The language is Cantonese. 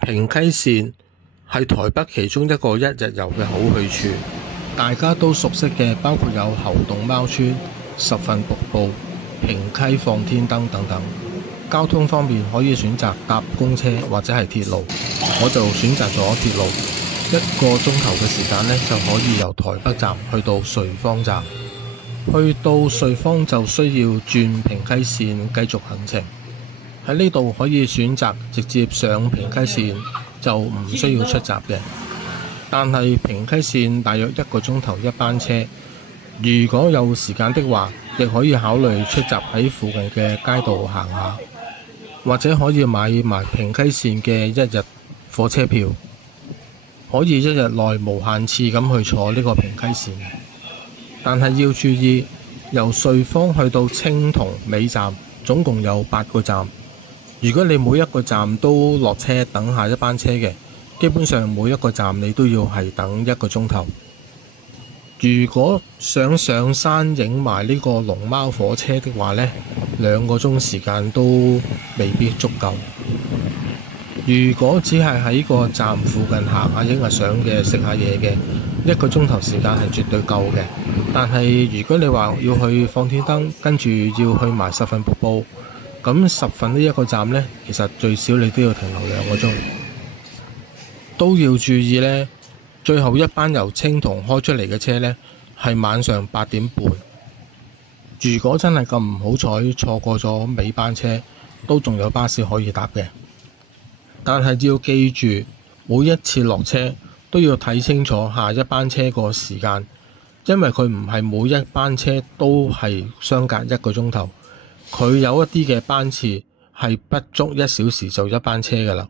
平溪線係台北其中一個一日遊嘅好去處，大家都熟悉嘅包括有猴硐貓村、十分瀑布、平溪放天燈等等。交通方面可以選擇搭公車或者係鐵路，我就選擇咗鐵路，1個鐘頭嘅時間呢，就可以由台北站去到瑞芳站。去到瑞芳就需要轉平溪線繼續行程。喺呢度可以選擇直接上平溪線，就唔需要出閘嘅。但係平溪線大約1個鐘頭一班車，如果有時間的話，亦可以考慮出閘喺附近嘅街道行下，或者可以買埋平溪線嘅1日火車票，可以1日內無限次咁去坐呢個平溪線。但係要注意，由瑞芳去到青銅尾站總共有8個站。如果你每一個站都落車等下一班車嘅，基本上每一個站你都要係等1個鐘頭。如果想上山影埋呢個龍貓火車的話呢，2個鐘時間都未必足夠。如果只係喺個站附近行下影下相嘅，食下嘢嘅，1個鐘頭時間係絕對夠嘅。但係如果你話要去放天燈，跟住要去埋十分瀑布，咁十分呢一個站呢，其實最少你都要停留2個鐘。都要注意呢，最後一班由青銅開出嚟嘅車呢，係晚上8點半。如果真係咁唔好彩錯過咗尾班車，都仲有巴士可以搭嘅。但係要記住，每一次落車都要睇清楚下一班車個時間，因為佢唔係每一班車都係相隔1個鐘頭，佢有一啲嘅班次係不足1小時就一班車㗎啦。